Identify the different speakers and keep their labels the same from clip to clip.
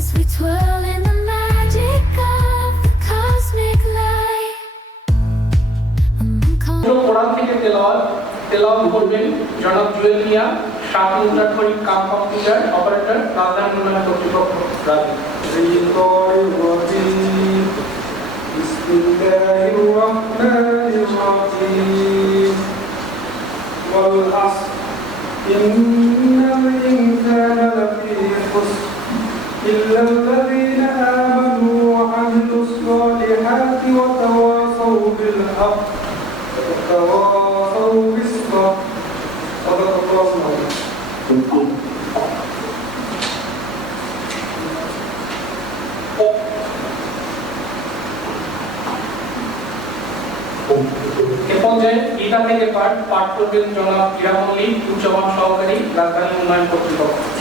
Speaker 1: as we twirl in the magic of the cosmic light. Mm, come-
Speaker 2: কোরআন থেকে তেলাওয়াত তেলাওয়াত করবেন জনাব জুয়েল মিয়া সাত মুদ্রাক্ষরিক কাম কম্পিউটার অপারেটর রাজধানী উন্নয়ন কর্তৃপক্ষ রাজি
Speaker 3: الشيطان الرجيم بسم الله الرحمن الرحيم والعصر إن الإنسان لفي خسر إلا الذين آمنوا وعملوا الصالحات وتواصوا بالحق وتواصوا بالصبر صدق الله العظيم
Speaker 2: এ পর্যায়ে গীতা থেকে পাঠ পাঠ করবেন জনাব হীরা মল্লিক উচ্চমান সহকারী রাজধানী উন্নয়ন কর্তৃপক্ষ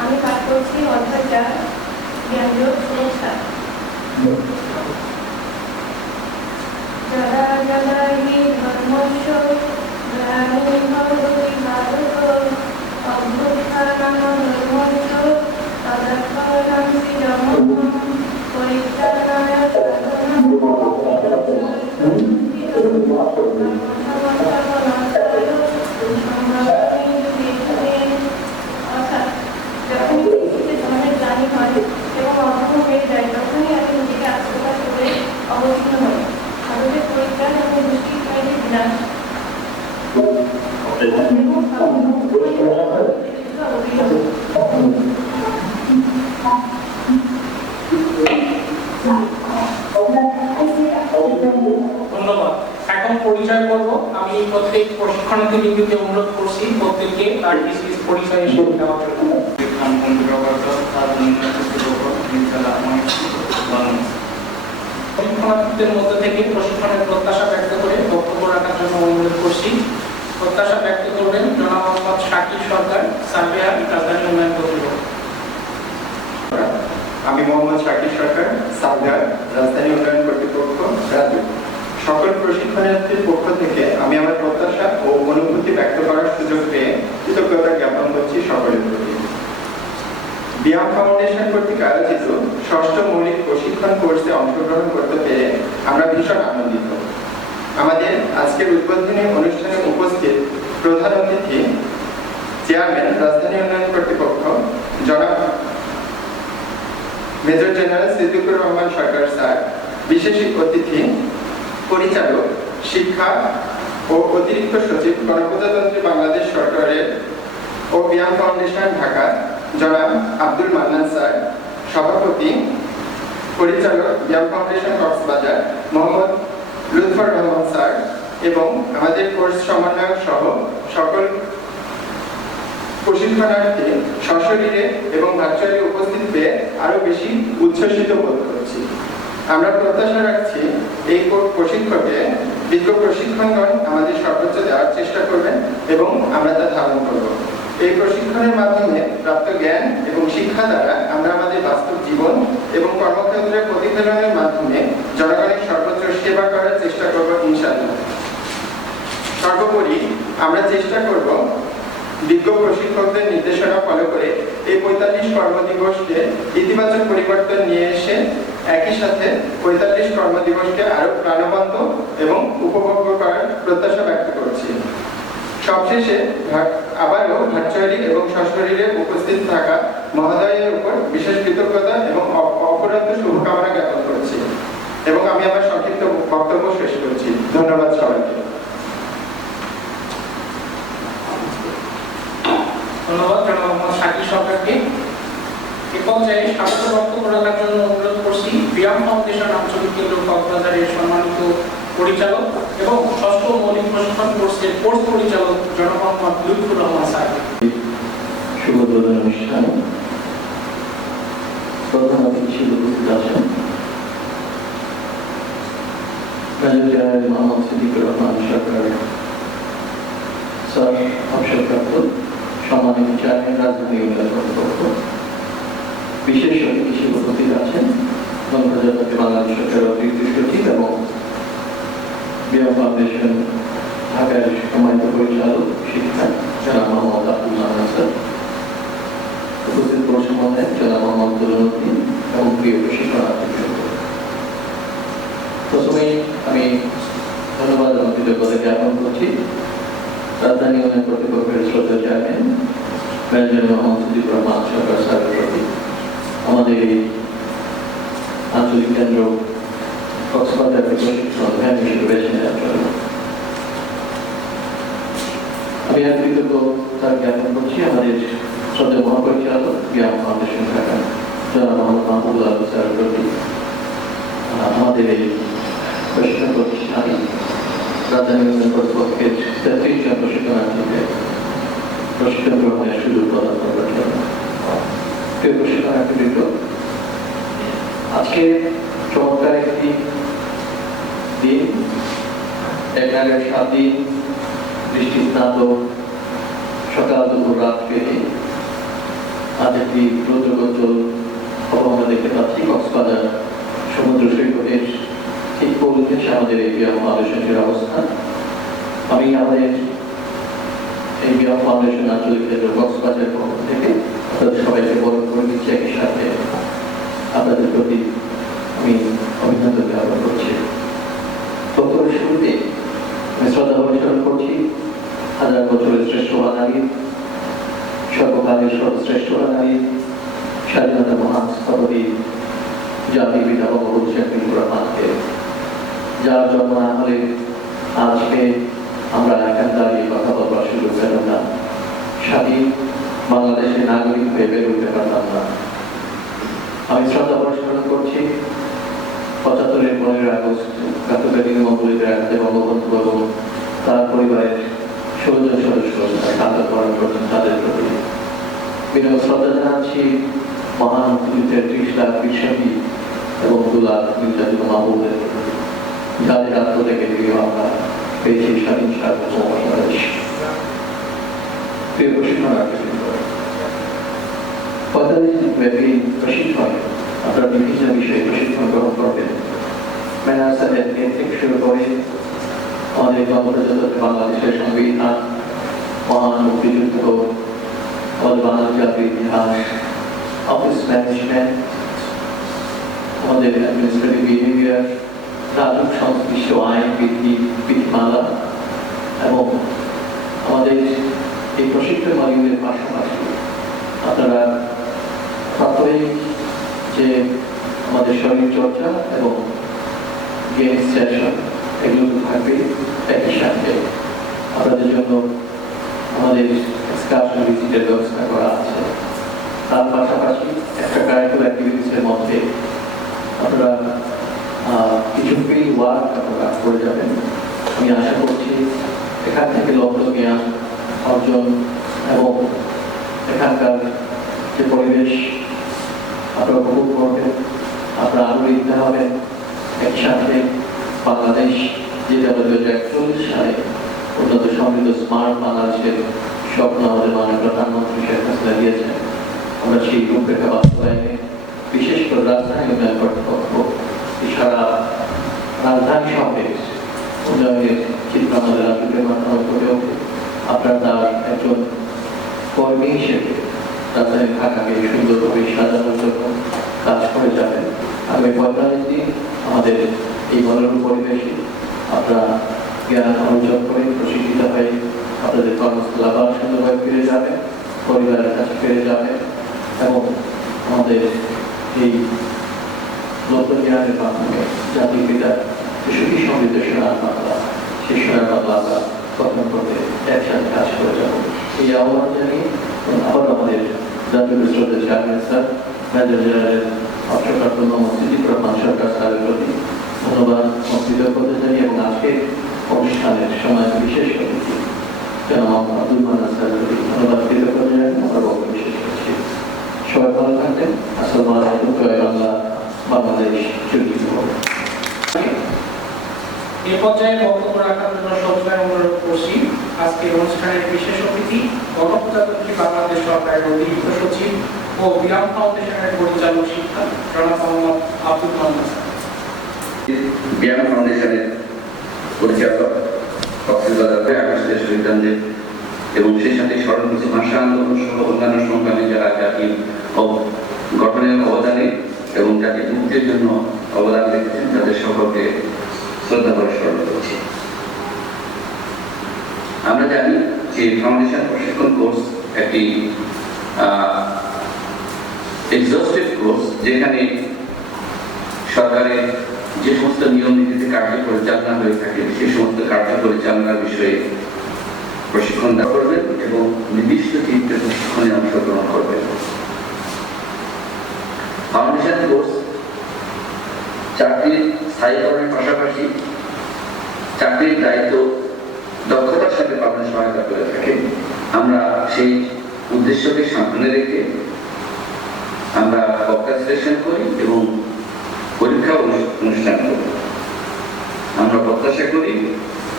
Speaker 4: আমি পাঠ করছি অধ্যায় চার জ্ঞানযোগ সমস্যা
Speaker 2: ধন্যবাদ এখন পরিচয় করব। আমি প্রত্যেক প্রশিক্ষণার্থী বিন্দুকে অনুরোধ করছি। প্রত্যেককে তার নিজ পরিচয় দেওয়ার জন্য। প্রশিক্ষণার্থীদের মধ্যে থেকে প্রশিক্ষণের প্রত্যাশা ব্যক্ত করে বক্তব্য রাখার জন্য অনুরোধ করছি। প্রত্যাশা ব্যক্ত করবেন জনাব মোহাম্মদ শাকির সরকার সার্ভেয়ার রাজধানী উন্নয়ন কর্তৃপক্ষ।
Speaker 5: আমি মোহাম্মদ শাকির সরকার সালগার রাজধানী উন্নয়ন কর্তৃপক্ষ রাজু সকল প্রশিক্ষণার্থীর পক্ষ থেকে আমি আমার প্রত্যাশা ও অনুভূতি ব্যক্ত করার সুযোগ পেয়ে কৃতজ্ঞতা জ্ঞাপন করছি সকলের প্রতি। বিয়াম ফাউন্ডেশন কর্তৃক আয়োজিত ষষ্ঠ মৌলিক প্রশিক্ষণ কোর্সে অংশগ্রহণ করতে পেরে আমরা ভীষণ আনন্দিত। আমাদের আজকের উদ্বোধনী অনুষ্ঠানে উপস্থিত প্রধান অতিথি, চেয়ারম্যান, রাজধানী উন্নয়ন কর্তৃপক্ষ, জনাব major general Siddiqur Rahman Sarkar sir বিশেষ অতিথি পরিচালক, শিক্ষা ও অতিরিক্ত সচিব গণপ্রজাতন্ত্রী বাংলাদেশ সরকারের ও বিয়াম ফাউন্ডেশন ঢাকা, জনাব আব্দুল মান্নান স্যার, সভাপতি, পরিচালক বিয়াম ফাউন্ডেশন কক্সবাজার, মোহাম্মদ লুৎফর রহমান স্যার এবং আমাদের কোর্স সমন্বয়ক সহ সকল প্রশিক্ষণার্থী সশরীরে এবং ভার্চুয়ালি উপস্থিত পেয়ে আরও বেশি উচ্ছ্বসিত বোধ করছি। আমরা প্রত্যাশা রাখছি এই প্রশিক্ষকে বিজ্ঞ প্রশিক্ষণগণ আমাদের সর্বোচ্চ দেওয়ার চেষ্টা করবেন এবং আমরা তা ধারণ করব। এই প্রশিক্ষণের মাধ্যমে প্রাপ্ত জ্ঞান এবং শিক্ষা দ্বারা আমরা আমাদের বাস্তব জীবন এবং কর্মক্ষেত্রে প্রতিফলনের মাধ্যমে জনগণের সর্বোচ্চ সেবা করার চেষ্টা করব ইনশাআল্লাহ। সর্বোপরি আমরা চেষ্টা করব বিজ্ঞ প্রশিক্ষকদের নির্দেশনা ফলো করে এই পঁয়তাল্লিশ কর্মদিবসকে ইতিবাচক পরিবর্তন নিয়ে এসে একই সাথে পঁয়তাল্লিশ কর্মদিবসকে আরও প্রাণবন্ত এবং উপভোগ্য করার প্রত্যাশা ব্যক্ত করছি। সবশেষে আবারও ভার্চুয়ালি এবং সশরীরে উপস্থিত থাকা মহোদয়ের উপর বিশেষ কৃতজ্ঞতা এবং অ- অপরন্ত শুভকামনা জ্ঞাপন করছি এবং আমি আমার সংক্ষিপ্ত বক্তব্য শেষ করছি। ধন্যবাদ সবাইকে।
Speaker 2: ধন্যবাদ শাকির সরকারকে। এ পর্যায়ে স্বাগত বক্তব্য রাখার জন্য করছি ব্যায়াম ফাউন্ডেশন আঞ্চলিক কেন্দ্র কক্সবাজারের সম্মানিত পরিচালক এবং ষষ্ঠ মৌলিক প্রশিক্ষণ কোর্সের কোর্স পরিচালক জনাব মোহাম্মদ লুৎফুর রহমান স্যার।
Speaker 6: শুভ অনুষ্ঠানে। প্রধান অতিথি মোহাম্মদ সিদ্দিকুর রহমান সরকার। স্যার সম্মানিত চেয়ারম্যান বিশেষ অতিথি হিসেবে উপস্থিত আছেন গণপ্রজাতন্ত্রী বাংলাদেশ সরকারের অতিরিক্ত সচিব এবং বিয়া ফাউন্ডেশন ঢাকার সম্মানিত পরিচালক শিক্ষা জনাব মোহাম্মদ আব্দুল মান্নান স্যার উপস্থিত পৌরসভায় জনাব মোহাম্মদ দুলুদ্দিন এবং প্রিয় প্রশিক্ষণার্থী প্রথমেই আমি ধন্যবাদ এবং কৃতজ্ঞতা জ্ঞাপন করছি রাজধানী উন্নয়ন কর্তৃপক্ষের শ্রদ্ধা চেয়ারম্যান ম্যানেজার মোহাম্মদ সুদীপ রহমান সরকার স্যারের প্রতি আমাদের এই আঞ্চলিক কেন্দ্র কক্সবাজারকে প্রশিক্ষণ ভ্যান হিসেবে বেছে নেওয়ার জন্য আমি আর কৃতজ্ঞ তার জ্ঞাপন করছি আমাদের শ্রদ্ধা মহাপরিচালক ব্যায়াম ফাউন্ডেশন ঢাকা জনাব মোহাম্মদ মাহবুব আলম স্যারের প্রতি আহ, আমাদের এই প্রশিক্ষণ প্রতিষ্ঠানে রাজধানী উন্নয়ন কর্তৃপক্ষের তেত্রিশ জন প্রশিক্ষণার্থীকে প্রশিক্ষণ গ্রহণের সুযোগ প্রদান করার জন্য প্রিয় প্রশিক্ষণার্থীবৃন্দ আজকে চমৎকার একটি দিন সাত বৃষ্টি স্নাত সকাল দুপুর রাত পেরে আজ একটি রৌদ্রগোচল খবর আমরা দেখতে পাচ্ছি কক্সবাজার সমুদ্র সৈকতের ঠিক পরিবেশে আমাদের এই বিয়াম ফাউন্ডেশনের অবস্থান। আমি আমাদের এই বিয়াম ফাউন্ডেশন আঞ্চলিক কেন্দ্র কক্সবাজার পক্ষ থেকে আপনাদের সবাইকে বরণ করে দিচ্ছি একই সাথে। আপনাদের প্রতি আমি অভিনন্দন জ্ঞাপন করছি বক্তব্যের শুরুতে আমি শ্রদ্ধা পরিচালন করছি হাজার বছরের শ্রেষ্ঠ বাঙালি, সর্বকালের সর্বশ্রেষ্ঠ বাঙালি, স্বাধীনতা মহান স্থপতি, জাতির পিতা বঙ্গবন্ধু শেখ মুজিবুর রহমানকে যার জন্ম না হলে আজকে আমরা এখানে দাঁড়িয়ে কথা বলবার সুযোগ পেলাম না। স্বাধীন বাংলাদেশের নাগরিক হয়ে বেড়ে উঠতে পারতাম না। আমি শ্রদ্ধা পরিচালনা করছি পঁচাত্তরের পনেরোই আগস্ট কাতুকালীন মঙ্গলীদের আঘাতে বঙ্গবন্ধু এবং তার পরিবারের জন সদস্য কাতার বরণ করছেন তাদের প্রতি বিনয় শ্রদ্ধা জানাচ্ছি মহান মুক্তিযুদ্ধের ত্রিশ লাখ বিশ্বাসী এবং দু লাখ মাহবুবের যাদের আত্মত্যাগের দিয়ে আমরা পেয়েছি স্বাধীন সার্বভৌম প্রশিক্ষণ আপনারা বিভিন্ন বিষয়ে প্রশিক্ষণ গ্রহণ করবেন মহান মুক্তিযুদ্ধ বাংলা জাতির ইতিহাস অফিস ম্যানেজমেন্ট আমাদের অ্যাডমিনিস্ট্রেটিভ বিহেভিয়ার রাজক সংশ্লিষ্ট আইন বিধি বিধিমালা এবং আমাদের এই প্রশিক্ষণ মালিকদের পাশাপাশি আপনারা প্রাথমিক যে আমাদের শরীর চর্চা এবং গেম সেশন এগুলো থাকবে একই সাথে আপনাদের জন্য আমাদের এক্সকার্শন ভিজিটের ব্যবস্থা করা আছে। তার পাশাপাশি একটা কারিকুলার অ্যাক্টিভিটিসের মধ্যে আপনারা কিছু ফ্রি ওয়ার্ক আপনারা করে যাবেন। আমি আশা করছি এখান থেকে লব্ধ জ্ঞান অর্জন এবং এখানকার যে পরিবেশ আপনারা উপভোগ করবেন, আপনারা আনন্দিত হবেন একসাথে বাংলাদেশ যেটা দু হাজার একচল্লিশ সালে উন্নত সমৃদ্ধ স্মার্ট বাংলাদেশের স্বপ্ন আমাদের মাননীয় প্রধানমন্ত্রী শেখ হাসিনা দিয়েছেন। আমরা সেই রূপরেখা বাস্তবায়নে, বিশেষ করে রাজধানী উন্নয়ন কর্তৃপক্ষ, এছাড়া রাজধানী শহরের উন্নয়নের চিত্র আমাদের রাজনীতির মাধ্যমে ফুটে ওঠে। আপনারা তার একজন কর্মী হিসেবে রাজধানী ঢাকাকে সুন্দরভাবে সাজানোর কাজ করে যাবেন আগামী পঁয়তাল্লিশ দিন আমাদের এই মনোরম পরিবেশে আপনারা জ্ঞান অর্জন করে, প্রশিক্ষিত হয়ে আপনাদের কর্মস্থল আবার সুন্দরভাবে ফিরে যাবে, পরিবারের কাছে ফিরে যাবে এবং আমাদের এই নতুন জ্ঞানের মাধ্যমে জাতির পিতার সুখী সমৃদ্ধ সোনার বাংলা, সেই সোনার বাংলা গঠন করতে একসাথে কাজ করে যাব। এই আহ্বান জানিয়ে আবার আমাদের জাতীয় শ্রদ্ধা চেয়ারম্যান স্যার মেজর জেনারেল অবসরপ্রাপ্ত সিদ্দিকুর রহমান সরকার স্যারের প্রতি ধন্যবাদ ও কৃতজ্ঞতা জানিয়ে এবং আজকের অনুষ্ঠানের সময় বিশেষ অতিথি। জনাব আব্দুল স্যারের প্রতি ধন্যবাদ কৃতজ্ঞতা জানিয়ে আমরা বক্তব্য শেষ করছি সবাই ভালো থাকবেন। আসসালামু আলাইকুম। বাংলা বাংলাদেশ যুবক
Speaker 2: এই পর্যায়ে বক্তব্য রাখার জন্য সবাই অনুরোধ করছি আজকের অনুষ্ঠানের বিশেষ অতিথি গণপ্রজাতন্ত্রী বাংলাদেশ সরকারের অতিরিক্ত সচিব ও বিরাম ফাউন্ডেশনের পরিচালক শিক্ষা জনাব মোহাম্মদ আব্দুল স্যার।
Speaker 7: ব্যায়াম ফাউন্ডেশনের পরিচালক কক্সবাজার আকাশ দেশ এবং সেই সাথে স্মরণমুখী ভাষা আন্দোলন সহ অন্যান্য সংগ্রামে যারা জাতির গঠনের অবদানে এবং জাতির মুক্তির জন্য অবদান রেখেছেন, তাদের সকলকে শ্রদ্ধা করে স্মরণ করছি। আমরা জানি যে ফাউন্ডেশন প্রশিক্ষণ কোর্স একটি এক্সস্টিভ কোর্স যেখানে সরকারের যে সমস্ত নিয়ম নীতিতে কার্য পরিচালনা হয়ে থাকে, সেই সমস্ত কার্য পরিচালনার বিষয়ে প্রশিক্ষণ দেওয়া করবেন এবং নির্দিষ্ট চিত্রে প্রশিক্ষণে অংশগ্রহণ করবেন। ফাউন্ডেশন কোর্স চাকরির স্থায়ীকরণের পাশাপাশি চাকরির দায়িত্ব, দক্ষতার সাথে পালনে সহায়তা করে থাকে। আমরা সেই উদ্দেশ্যকে সামনে রেখে আমরা বক্তা সিলেকশন করি এবং পরীক্ষা অনুষ্ঠান করি আমরা প্রত্যাশা করি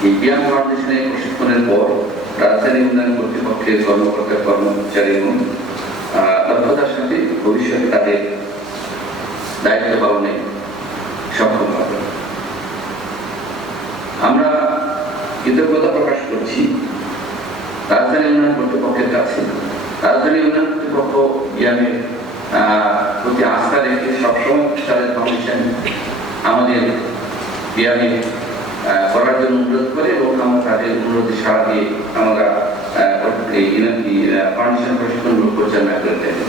Speaker 7: এই ব্যায়াম ফাউন্ডেশনের প্রশিক্ষণের পর রাজধানী উন্নয়ন কর্তৃপক্ষের কর্মকর্তা কর্মচারী এবং দক্ষতার সাথে ভবিষ্যতে তাদের দায়িত্ব পালনে সক্ষম হবে। আমরা কৃতজ্ঞতা প্রকাশ করছি রাজধানী উন্নয়ন কর্তৃপক্ষের কাছে। রাজধানী উন্নয়ন কর্তৃপক্ষ আহ, প্রতি আস্থা রেখে সবসময় তাদের ফাউন্ডেশন আমাদের ব্যায়ামে করার জন্য অনুরোধ করে এবং আমরা তাদের অনুরোধে সাড়া দিয়ে আমরা ফাউন্ডেশন প্রশিক্ষণ গ্রুপ পরিচালনা করে থাকি।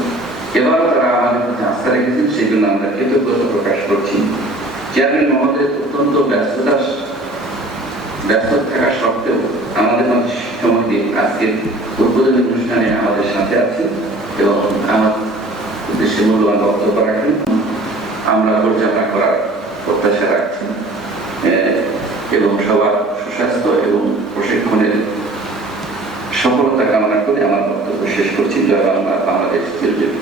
Speaker 7: এবারও তারা আমাদের প্রতি আস্থা রেখেছেন, সেই জন্য আমরা কৃতজ্ঞতা প্রকাশ করছি। চেয়ারম্যান মহোদয়, অত্যন্ত ব্যস্ততা ব্যস্ত থাকা সত্ত্বেও আমাদের মাঝে সময় দিয়ে আজকের উদ্বোধনী অনুষ্ঠানে আমাদের সাথে আছে এবং আমার উদ্দেশ্যে মূল্যবান বক্তব্য রাখেন আমরা পরিচালনা করার প্রত্যাশা রাখছি আহ, এবং সবার সুস্বাস্থ্য এবং প্রশিক্ষণের সফলতা কামনা করে আমার বক্তব্য শেষ করছি জয় বাংলা বাংলাদেশ চিরজীবী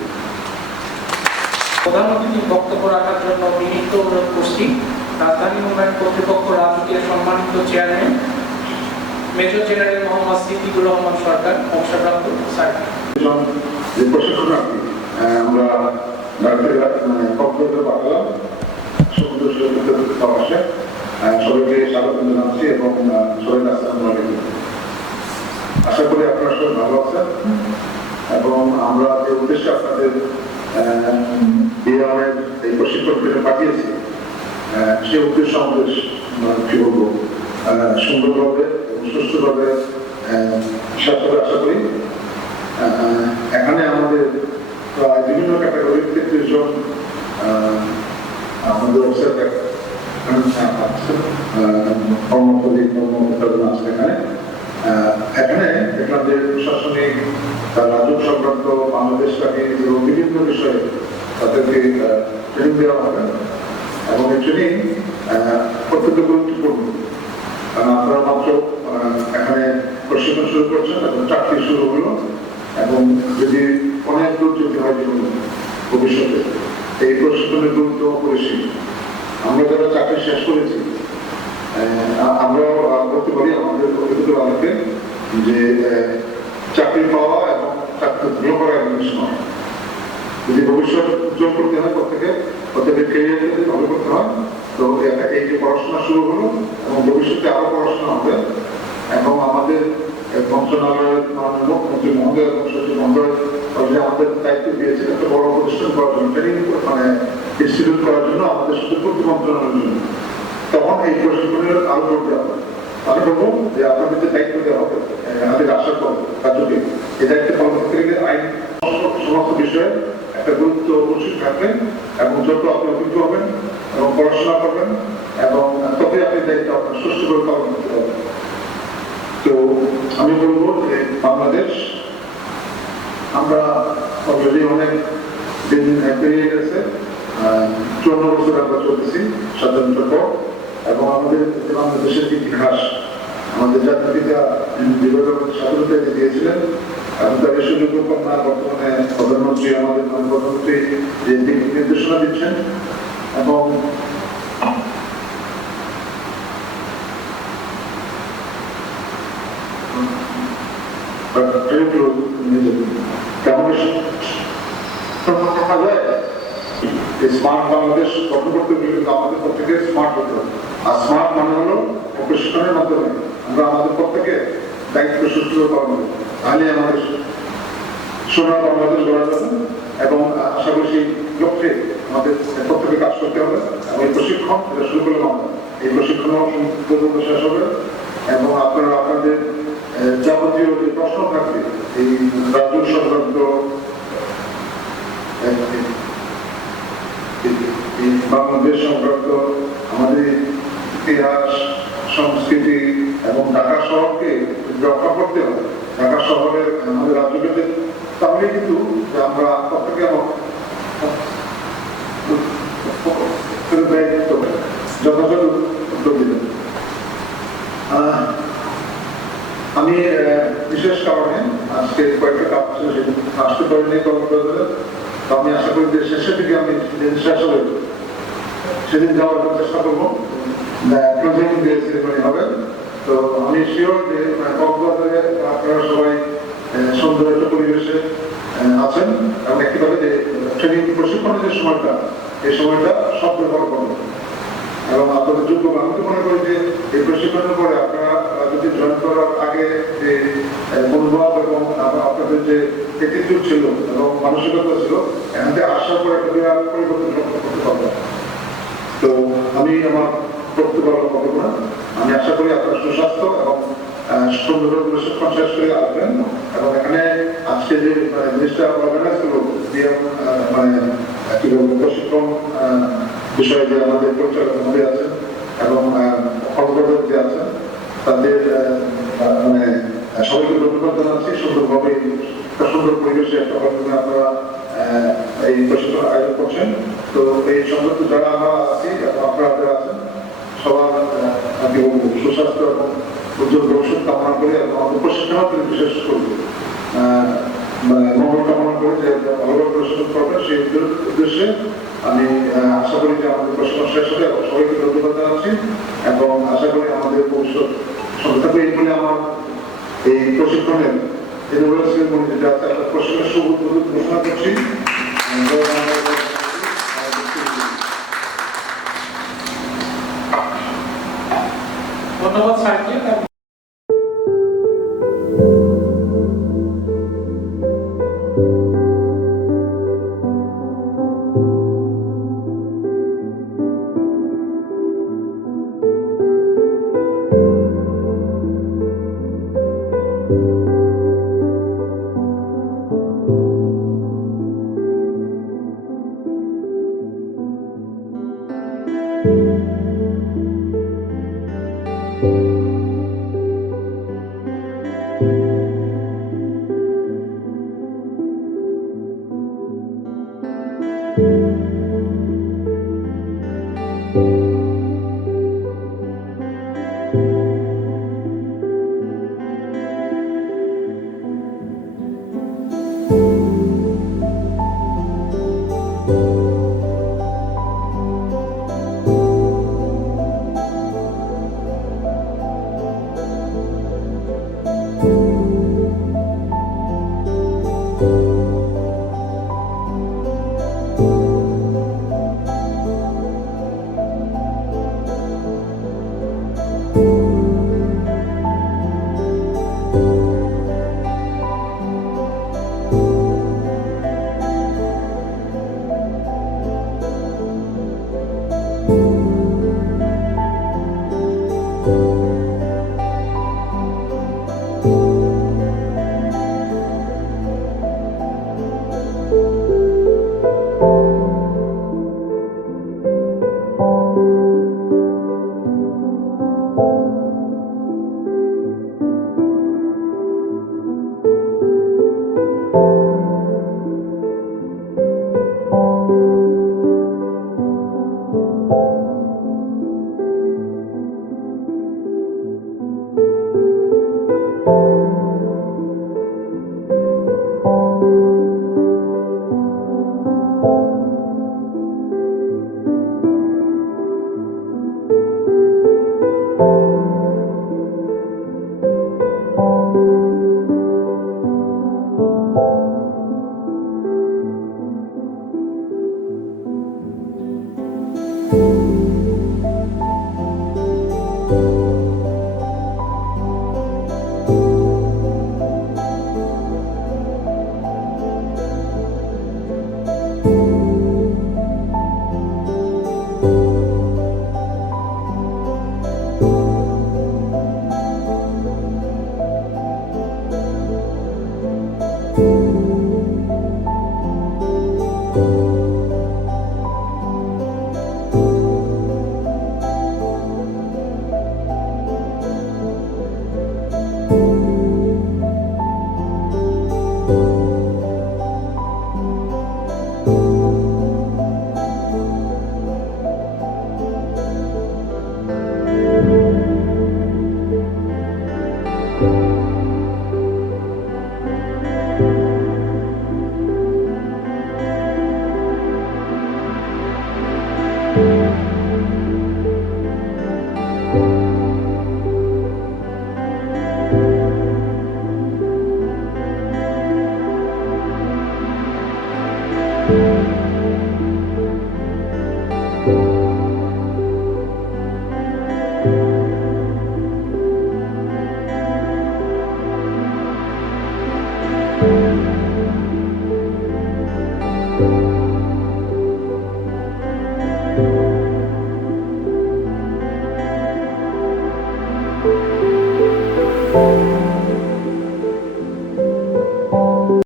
Speaker 2: প্রধান অতিথির বক্তব্য রাখার জন্য বিনীত অনুরোধ করছি রাজধানী উন্নয়ন কর্তৃপক্ষ রাজকীয় সম্মানিত chairman major general Siddiqur Rahman Sarkar, অবসরপ্রাপ্ত স্যার।
Speaker 3: একজন যে প্রশিক্ষণার্থী আমরা ডাক্তার মানে কক্সবাজার পাঠালাম। সমুদ্র সৈকতের সমাবেশে সবাইকে স্বাগত এবং সবাইকে আসসালামু আলাইকুম। আশা করি আপনারা সবাই ভালো আছেন। এবং আমরা যে উদ্দেশ্যে আপনাদের বিআরের এই প্রশিক্ষণ পাঠিয়েছি সেই উদ্দেশ্য আমাদের মানে কি বলব সুন্দরভাবে এবং সুস্থভাবে আহ, আশা করি। এখানে আমাদের প্রায় বিভিন্ন ক্যাটাগরির তেত্রিশ জন আমাদের কর্মকর্তী কর্মকর্তাজন আছে এখানে। এখানে যে প্রশাসনিক রাজক সংক্রান্ত বাংলাদেশ ব্যাপী এবং বিষয়ে তাদেরকে ট্রেনিং দেওয়া হবে। এবং এই ট্রেনিং অত্যন্ত গুরুত্বপূর্ণ কারণ আপনারা মাত্র আহ, এখানে প্রশিক্ষণ শুরু করছেন এবং চাকরি শুরু হলো এবং যদি অনেক দূর যেতে হয় ভবিষ্যতে এই প্রশিক্ষণের গুরুত্ব অপরিসীম। আমরা যারা চাকরি শেষ করেছি আহ, বলতে পারি আমাদের অভিজ্ঞতা অনেকে যে চাকরি পাওয়া এবং চাকরি দৃঢ় করা জিনিস নয়। যদি ভবিষ্যৎ উজ্জ্বল করতে হয় প্রত্যেকে প্রত্যেকের কেরিয়ার যদি ভালো করতে হয় তো এটা- এই যে পড়াশোনা শুরু হলো এবং ভবিষ্যতে আরও পড়াশোনা হবে এবং আমাদের এই মন্ত্রণালয়ের মাননীয় মুখ্যমন্ত্রী মহোদয় এবং সচিব মহোদয় যে আমাদের দায়িত্ব দিয়েছে। একটা বড় প্রতিষ্ঠান করার জন্য ট্রেনিং মানে ইনস্টিটিউট করার জন্য আমাদের শুধু পূর্ত মন্ত্রণালয়ের জন্য তখন এই প্রশিক্ষণের জোর দেওয়া হয় আমি বলব যে আপনাদের যে দায়িত্ব দেওয়া হবে আমাদের আসার পর রাজ্যকে এই দায়িত্ব পালন করতে গেলে আইন সমস্ত বিষয়ে একটা গুরুত্ব অবশ্যই থাকবেন এবং যত আপনি অভিজ্ঞ হবেন এবং পড়াশোনা করবেন এবং তবে আপনি দায়িত্ব আপনার সুষ্ঠুভাবে পালন করতে পারবেন। তো আমি বলব যে বাংলাদেশ আমরা অলরেডি অনেক দিন পেরিয়ে গেছে চুয়ান্ন বছর আমরা চলতেছি স্বাধীনতার পর, এবং আমাদের বাংলাদেশের ইতিহাস, আমাদের জাতির পিতা যেভাবে স্বাধীনতা এনে দিয়েছিলেন, এবং তার এই সুযোগ কন্যা বর্তমানে প্রধানমন্ত্রী, আমাদের প্রধানমন্ত্রী যে দিক নির্দেশনা দিচ্ছেন, এবং কেমন স্মার্ট বাংলাদেশ গঠন করতে গেলে কিন্তু আমাদের প্রত্যেকে স্মার্ট হতে হবে। আর স্মার্ট মানে হলো প্রশিক্ষণের মাধ্যমে আমরা আমাদের প্রত্যেকে দায়িত্ব সুষ্ঠুভাবে পালন তাহলে আমাদের সোনার বাংলাদেশ গড়া যাবে এবং আশা করি সেই লক্ষ্যে আমাদের প্রত্যেকে কাজ করতে হবে। এবং এই প্রশিক্ষণ, এটা শুরু করলাম এই প্রশিক্ষণ শেষ হবে এবং আপনারা আপনাদের আহ, যাবতীয় যে প্রশ্ন থাকবে এই রাজ্য সংক্রান্ত আহ, এই- এই বাংলাদেশ সংক্রান্ত আমাদের ইতিহাস সংস্কৃতি এবং ঢাকা শহরকে রক্ষা করতে হবে ঢাকা শহরে আমাদের রাজ্যকে তাহলে কিন্তু যে আমরা প্রত্যেকে আমার দায়িত্ব যথাযথ উত্তর দিবেন আহ, আমি আহ, বিশেষ কারণে আজকে কয়েকটা কাজ ছিল সেদিন আসতে পারিনি কর্মকর্তারা তো আমি আশা করি যে শেষের দিকে আমি যেদিন শেষ হবে সেদিন যাওয়ার চেষ্টা করব। প্রজেক্ট দিয়ে সেরেমনি হবে তো আমি শিওর যে কক্সবাজারে আপনারা সবাই সুন্দর একটা পরিবেশে আছেন। এবং একইভাবে যে, ট্রেনিং প্রশিক্ষণের যে সময়টা, এই সময়টা সব ব্যবহার করব। এবং আপনাদের যোগ্য আমি তো মনে করি যে, এই প্রশিক্ষণের পরে আপনারা যদি জয়েন করার আগে যে মনোভাব এবং আপ- আপনাদের যে অ্যাটিটিউড ছিল এবং মানসিকতা ছিল এখান থেকে আসার পরে একটা বিরাট পরিবর্তন করতে পারবেন তো আমি আমার বক্তব্য করব না। আমি আশা করি আপনার সুস্বাস্থ্য এবং সুন্দর প্রশিক্ষণ শেষ করে আসবেন এবং এখানে আজকে যে মানে, জিনিসটা অর্গানাইজ বিএম মানে কি বলব প্রশিক্ষণ বিষয়ে যে আমাদের পরিচালক মধ্যে আছেন এবং কর্মকর্তা যে আছেন তাদের মানে সবাইকে ধন্যবাদ জানাচ্ছি। সুন্দরভাবে একটা সুন্দর পরিবেশে একটা আপনারা এই প্রশিক্ষণ আয়োজন করছেন। তো এই সংযুক্ত যারা আমরা আছি আপনারা যারা আছেন, সবার আমি বলব, সুস্বাস্থ্য এবং উজ্জ্বল ভবিষ্যৎ কামনা করি এবং আমাদের প্রশিক্ষণ বিশেষ করব মানে মঙ্গল কামনা করি যে ভালোভাবে প্রশিক্ষণ করবেন। সেই উদ্দেশ্যে আমি আশা করি যে আমাদের প্রশিক্ষণ শেষ হবে এবং সবাইকে ধন্যবাদ জানাচ্ছি এবং আশা করি আমাদের ভবিষ্যৎ সঙ্গে থাকবে। এই বলে আমার এই প্রশিক্ষণের ইউনিভার্সিটি মনে যেটা প্রশিক্ষণের ঘোষণা